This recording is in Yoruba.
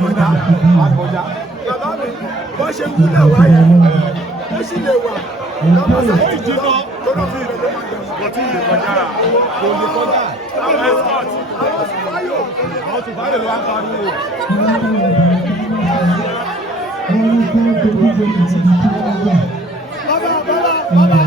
kọjá bàbá mi bọ́ ṣe wúlẹ̀ wáyé ó sì lè wà lọ́mọ sáyẹ́ǹsì tí lọ tó lọ́ fi ìrẹ̀lẹ̀ máa jẹun. kò tí ì lè kọjá kò lè kọjá àwọn export àwọn sùpáyò àwọn tùbálẹ̀ ló wá ń pariwo. bàbá.